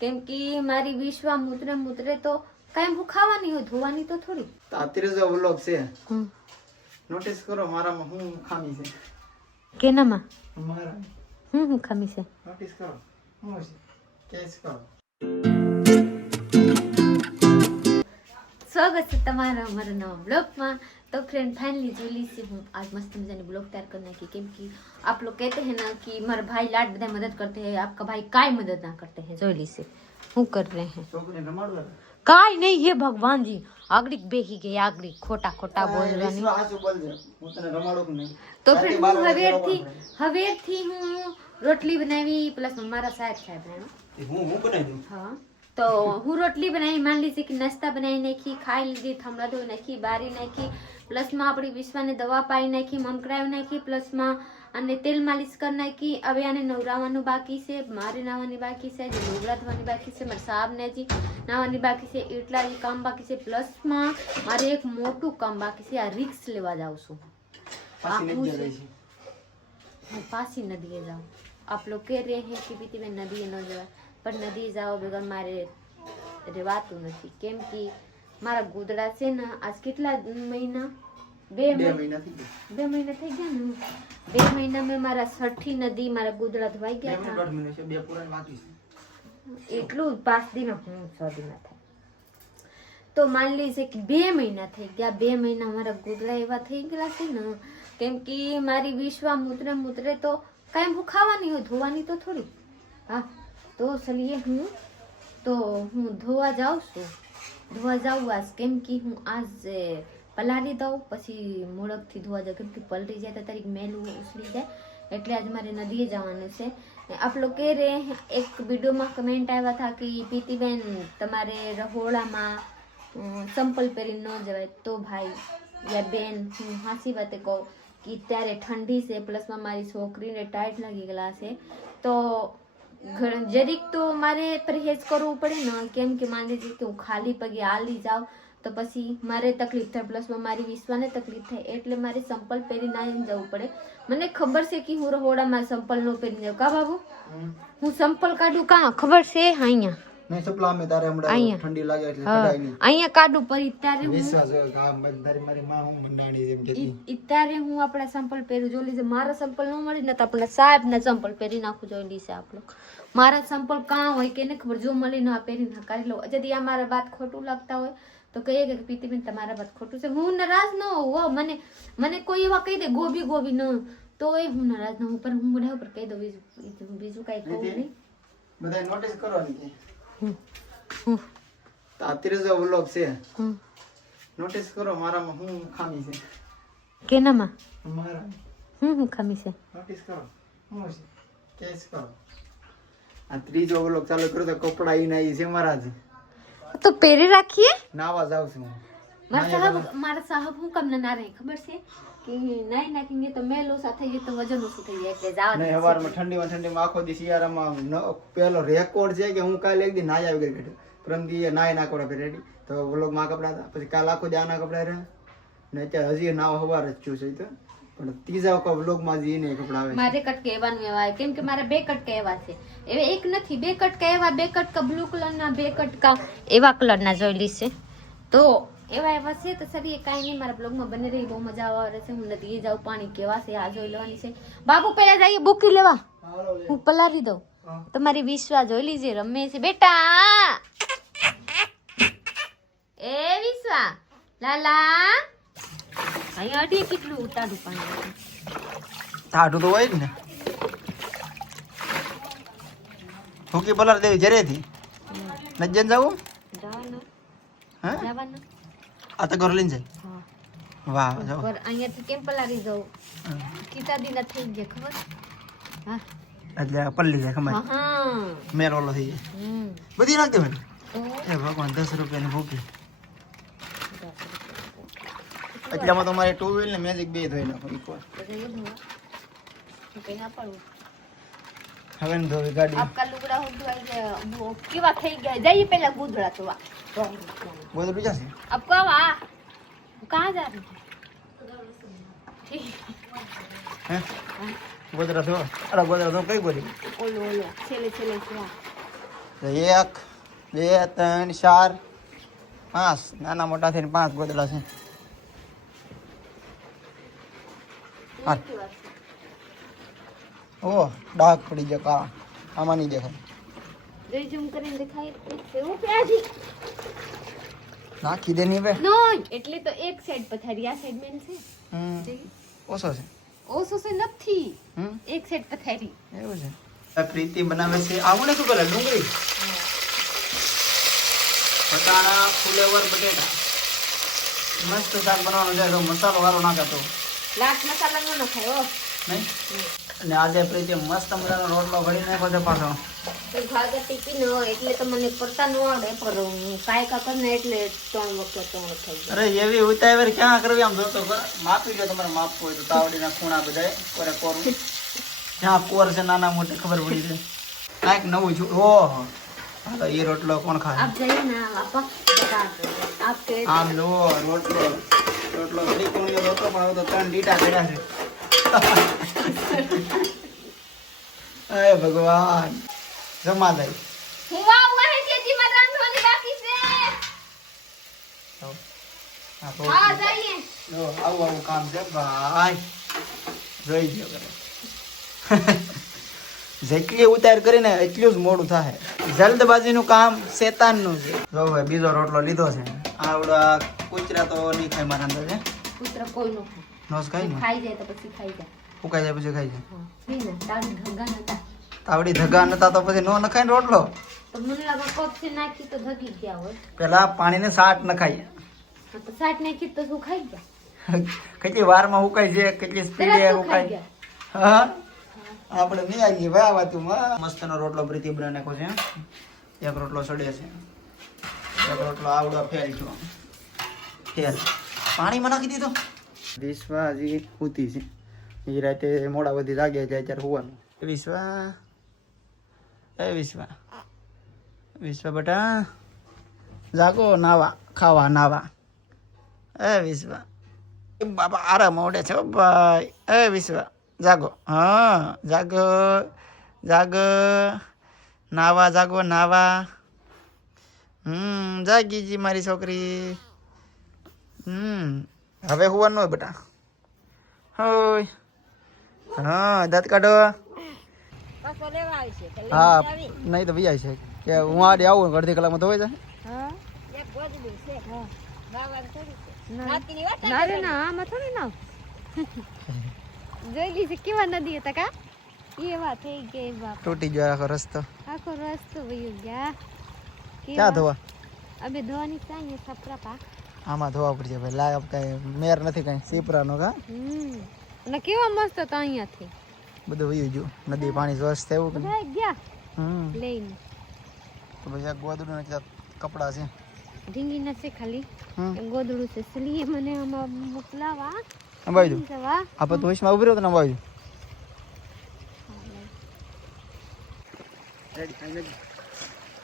કેમ કે મારી વિશ્વા મૂત્રે મૂત્રે તો કાંઈ હું ખાવાની હોય, ધોવાની તો થોડી. આ ત્રીજો વ્લોગ છે. નોટિસ કરો મારામાં હું ખામી છે. કેનામાં મારા હું ખામી છે? નોટિસ કરો હું છે કેસ કરો. સ્વાગત છે તમારા અમારા નવા બ્લોગમાં. तो फ्रेंड फाइनली जोली से हूँ आज मस्त मजानी ब्लॉग तैयार करने की, क्यों कि आप लोग कहते हैं ना कि हमारे भाई लाड बधाई मदद करते हैं, आपका भाई काय मदद ना करते हैं. जोली से हूँ कर रहे हैं काय नहीं है भगवान जी. आगड़ी बेही गई आगड़ी खोटा खोटा बोलવાની. તો ફ્રેન્ડ હું હવેરથી હું રોટલી બનાવી પ્લસ મારા સાહેબ બનાવ્યો. હા તો હું રોટલી બનાવી, માંડી લીધી કે નાસ્તા બનાવી નાખી, ખાઈ લીધી, થમડા ધોઈ નાખી, બારી નાખી, પ્લસમાં આપણી વિશ્વાને દવા પાઈ નાખી, મમકરાવી નાખી, પ્લસમાં અને તેલ માલિશ કરી નાખી. હવે આને નવરાવાનું બાકી છે, મારે નાવાની બાકી છે, જે લુગડા ધોવાની બાકી છે, મારા સાહેબને હજી નાવાની બાકી છે, એટલા જ કામ બાકી છે. પ્લસમાં મારે એક મોટું કામ બાકી છે, આ રિક્સ લેવા જાઉં છું. પાસી નદીએ જાઉં. આપ લોગ કહે રહે हैं कि बीती में नदी न जवाय, પણ નદી જાઓ વગર મારે રહેવાતું નથી. કેમ કે મારા ગોદડા છે ને આજ કેટલા મહિના, બે મહિના થઈ ગયા ને. 2 મહિના મેં મારા 6ઠી નદી મારા ગોદડા ધોવાઈ ગયા હતા. એટલું 5 દિન હું 6 દિન થાય તો માની લી છે કે 2 મહિના થઈ ગયા. 2 મહિના મારા ગોદડા એવા થઈ ગયા છે ને, કેમ કે મારી વિશ્વા મૂત્રે મૂત્રે તો કાંઈ હું ખાવાની હોય, ધોવાની તો થોડી. હા તો ચલીએ હું ધોવા જાઉં છું. ધોવા જાઉં આજ, કેમ કે હું આજ પલાળી દઉં પછી મોડકથી ધોવા જાઉં, કેમ કે પલળી જાય તો તારીખ મેલું ઉછળી જાય, એટલે આજ મારે નદીએ જવાનું છે. આપ લોકો કહે રહે એક વિડીયોમાં કમેન્ટ આવ્યા હતા કે પીતીબેન તમારે રહોડામાં ચંપલ પહેરી ન જવાય. તો ભાઈ યા બેન હું હાસી વાતે કહું કે ત્યારે ઠંડી છે, પ્લસમાં મારી છોકરીને ટાઈટ લાગી ગયેલા છે, તો જરીક તો મારે પरहेજ કરવું પડે ને. કેમ કે માની લીધી કે હું ખાલી પગે હાલી જાઉં તો પછી મારે તકલીફ થાય, પ્લસમાં મારી વિશ્વાને તકલીફ થાય, એટલે મારે સંપલ પહેરીને જવું પડે. મને ખબર છે કે હું રહોડામાં સંપલ ન પહેરી જાઉં. કા બાબુ હું સંપલ કાઢું કાં ખબર છે? અહીંયા નહીં સપલા મે તારે હમણાં ઠંડી લાગે એટલે કઢાઈ નહીં. અહીંયા કાઢું પર ત્યારે વિશ્વાસ હોય કે આ મારી માં હું મંડાણી જેમ કે ત્યારે હું આપણા સંપલ પહેરું. જોલી છે મારા સંપલ ન મળી ને તો આપણા સાહેબના સંપલ પહેરી નાખું. જોઈ છે આપ લોકો મારા સંપલ કાં હોય કે ને ખબર, જો મળી ને પહેરી ના કાઢી લો. ଯଦି આ મારા વાત ખોટું લાગતા હોય તો કહીએ કે પીતીબેન તમારા વાત ખોટું છે. હું નારાજ ન હોઉં. મને કોઈ એવા કહી દે ગોબી ન તો એ હું નારાજ ન હોઉં, પણ હું બધા ઉપર કહી દઉં. બીજું કઈ કહું નહીં. બધા નોટિસ કરવાની છે. આ ત્રીજો વ્લોગ છે. નોટિસ કરો મારામાં હું ખામી છે. કેનામાં મારા હું ખામી છે? નોટિસ કરો હું છે કેસ કરો. આ ત્રીજો વ્લોગ ચાલુ કરો તો કપડા ઈ નાઈ છે મારા જ તો પહેરી રાખીએ. નાવા જાવ છું મારા સાહેબ હું કામ ના રહે ખબર છે કે નાઈ નાખીએ તો મેલ ઓછા થઈ જાય તો વજન ઓછું થઈ જાય, એટલે જાવ નહીં. હવારમાં ઠંડીમાં આખો દી શિયાળામાં પેલો રેકોર્ડ છે કે હું કાલે એક દી નાઈ આવી ગઈ, પરમ દી નાઈ ના કપડા રેડી તો વ્લોગમાં કપડા હતા, પછી કાલ આખો દી આના કપડા રહ્યા ને અત્યારે હજી નાવા હવાર જ છું છે. તો પણ ત્રીજા વ્લોગમાં જ એને કપડા આવે. મારે કટકે એવાનું એવા, કેમ કે મારે 2 કટકા એવા છે. એવે એક નથી 2 કટકા એવા, 2 કટકા બ્લુ કલરના, 2 કટકા એવા કલરના જોઈલી છે. તો એવા છે તો સરી કાંઈ નહીં, મારા બ્લોગમાં બની રહી, બહુ મજા આવે છે. હું નદીએ જાઉં, પાણી કેવા છે આ જોઈ લેવાની છે. બાબુ પહેલા જઈએ બુકી લેવા, હું પલારી દઉં. તમારી વિશ્વા જોઈ લીજે રમે છે બેટા. એ વિશ્વા લાલા અહીંયા અડી કેટલું ઉતારું પાણી. ટાઢું તો હોય જ ને. ભૂકી પલાર દેવી જરેથી નજન જાવું જવાનું. હા જવાનું આ તો ઘર લઈને જાય. વાહ જાવ પર અહીંયાથી કેમ પલારી જાઉં? કીતા દીના થઈ ગયા ખબર? હા એટલે પલ્લી જાય ખમાય. હા મેર ઓલો થઈ જાય. બધી નાખ દે એ ભગવાન 10 રૂપિયાની ભૂકી. એટલામાં તો મારે 2 વ્હીલ ને મેજિક બે ધોઈ નાખો એકવાર. હવે ને ધોવી ગાડી. આપકા લુગડા હું ધોઈ કેવા થઈ ગયા? જઈએ પહેલા ગોદડા ધોવા. બોલ બીજા છે अब कब आ कहाँ जा रही હે ગોદરા ધો. અરે ગોદરા ધો કઈ ગોદી? ઓલો છેલે છેલે છે તો 1 2 3 4 5 નાના મોટા થઈને 5 ગોદડા છે. હા. ઓ ડાઘ પડી ગયા કાળા. આમાં નહીં દેખાય. જોઈ ઝૂમ કરીને દેખાય છે હું પ્યાજી નાખી દે ની બે. નો એટલે તો એક સાઈડ પથારી આ સાઈડ મેન છે. ઓછો છે. ઓસો સે નથી. એક સાઈડ પથારી. એવું છે. આ પ્રીતિ બનાવે છે આવું ને શું કરે ડુંગળી બટાણા ફુલેવર બટેટા મસ્ત શાક બનાવવાનું છે. તો મસાલો વાળો નાખતો લાટ મસાલા નો નખાય ઓ નહીં. અને આજે પ્રીતિ મસ્ત મજાનો રોટલો ઘડી નાખ્યો છે પાછો. તો ભાગર ટીપી ન હોય એટલે તો મને પડતા ન આવડે પણ કાયકા કરીને એટલે 3 વખત 3 થઈ જાય. અરે એવી ઉતાવળ ક્યાં કરવી આમ જોતો માપી લો તમારે માપવું હોય તો તાવડીના ખૂણા બધાય કોરે કોરું જ્યાં કોર છે નાના મોટી ખબર પડી જાય. કાંઈક નવું છું. ઓહો હા તો એ રોટલો કોણ ખાય? આપ જઈએ ને આપા બતા દો આપ કે આમ લો રોટલો રોટલો ઘડી કોણ રોટલો પણ હવે તો 3 ડીટા કર્યા છે. અરે ભગવાન જમા થાય. હું આવું હે જેજી માં રાંધવાની બાકી છે. હા જઈએ. જો આવું કામ છે ભાઈ. જોઈ ગયો કરે. જેટલી ઉતાર કરીને એટલું જ મોડું થાય. જલ્દબાજીનું કામ શેતાનનું છે. જો ભાઈ બીજો રોટલો લીધો છે. આવડા કૂતરા તો નહીં ખાય મારા અંદર છે. પુત્ર કોઈ નો નોસ ખાય ને ખાઈ જાય તો પછી ખાઈ જાય. ફૂકાઈ જાય પછી ખાઈ જાય. નહીં ને તાળી ધગા નતા તાવડી ધગા નતા તો પછી નો નખાય ને રોટલો. તો મને લાગે કોપ થી નાખી તો ધગી ગયા હોય. પેલા પાણીને સાટ નખાય. તો સાટ નાખી તો શું ખાઈ ગયા. કેટલી વારમાં હુકાય છે કેટલી સ્પીડે તરત તો ખાઈ હુકાય. ગયા. હા આપણે નહીં આવીએ ભાઈ આ વાતમાં. મસ્તનો રોટલો પ્રીતિ બના નાખો છે. એક રોટલો સડે છે. એક રોટલો આવડો ફેલ છો ફેલ પાણીમાં નાખી દીધો. વિશ્વા હજી ઉતી છે. એ રાતે મોડા બધી જાગે છે અત્યારે હોવાનું. વિશ્વા એ વિશ્વા વિશ્વા બેટા જાગો નાવા ખાવા નાવા. એ વિશ્વા એ બાપા આરામ મોડે છે ભાઈ. એ વિશ્વા જાગો હા જાગો જાગો નાવા જાગો નાવા. જાગી જી મારી છોકરી. હવે હોવાનું હોય બેટા. હોય હા દાંત કાઢો. હા નહીં તો બીજા છે કે હું આડે આવું અડધી કલાકમાં તો હોય જાય. ના રે ના આમાં થોડી ના જોઈ લીધી કેવા નદી હતા કા એવા થઈ ગઈ બાપ. તૂટી ગયો આખો રસ્તો. આખો રસ્તો વયો ગયા. ક્યાં ધોવા? અબે ધોવાની ચાહીએ છપરા પા. આમાં ધોવા પડશે ભાઈ. લાગ કઈ મેર નથી કઈ સીપરાનો કા. અને કેવા મસ્ત હતા અહીંયાથી. બધું વયું ગયું. નદી પાણી સ્વચ્છ થયું કે બધા ગયા લઈને. તો પછી આ ગોદડું ને કપડા છે. ઢીંગી નથી ખાલી ગોદડું છે. સલીએ મને આમાં મોકલાવા. અંબાઈ દઉં આ તો વૈશમાં ઉભી રહ્યો તો અંબાઈ દઉં.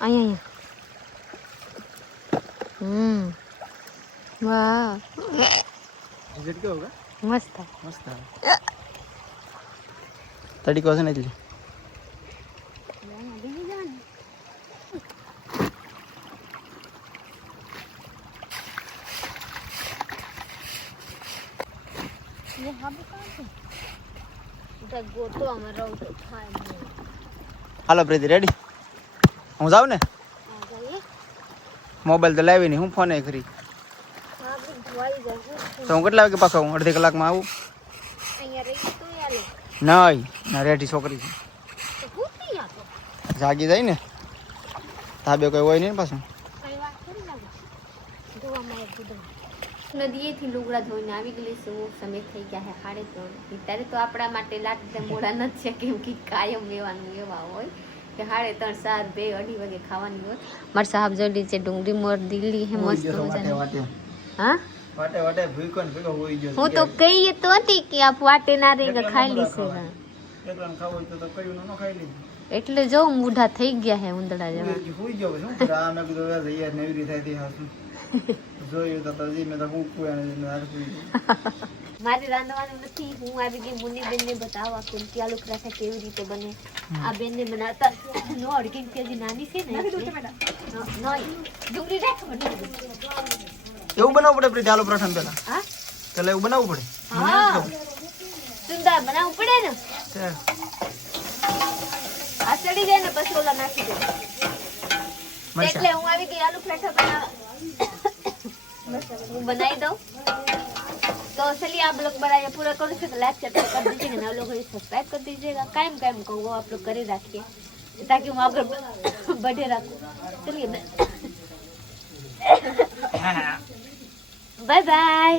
અહીંયા વાહ રિઝલ્ટ કેવો હોગા? મસ્ત મસ્ત તડીકો છે ને એટલે હાલો પ્રીતિ રેડી? હું જાઉં ને? મોબાઈલ તો લાવી નહીં હું ફોન કરી. તો હું કેટલા વાગે પાછો આવું? અડધી કલાકમાં આવું? નહીં ના રેડી છોકરી છે. જાગી જાય ને ધાબે કોઈ હોય નહીં પાછું. નદીએથી લુગડા ધોઈને આવી ગયેલી છું. સમય થઈ ગયા છે 3:30. ત્યારે તો આપણા માટે લાટ મોડા નથી છે કેમ કે કાયમ લેવાનું એવા હોય કે 3:30 4 2 2:30 વાગે ખાવાની હોય. મારા સાહેબ જોડી છે ડુંગળી મોર દિલ્હી હે મસ્ત મજાની. હા વાટે વાટે ભૂકો ને ભૂકો હોઈ ગયો. હું તો કહીએ તો હતી કે આપ વાટે ના રહી ખાઈ લીશું. એકલાને ખાવું હોય તો કયું ન ખાઈ લીધું. એટલે જો મૂઢા થઈ ગયા હે ઉંદડા જેવા. હોઈ ગયો શું આ મેં કીધું યાર યાર નવી રીતે થઈ હાસું જોયું તો હજી મેં તો હું કોઈ અને હાર કોઈ મારે રાંધવાનું નથી. હું આવી ગઈ મુન્ની બેનને બતાવવા કેમ કે આલુ પરાઠા કેવી રીતે બને. આ બેનને બનાવતા નો અડકી કે હજી નાની છે ને ડુંગળી રાખ એવું બનાવવું પડે પ્રીતિ આલુ પરાઠા પેલા? હા પેલા એવું બનાવવું પડે? હા સુંદર બનાવવું પડે ને. આ સડી જાય ને પછી ઓલા નાખી દે. એટલે હું આવી ગઈ આલુ પરાઠા હું બનાવી દઉં. तो चलिए आप लोग बड़ा पूरा करो से लाइक कर दीजिएगा ना, लोग सब्सक्राइब कर दीजिएगा. कायम कायम को वो आप लोग करे रखिए ताकि मैं आप बढ़े रखूं. चलिए बाय बाय.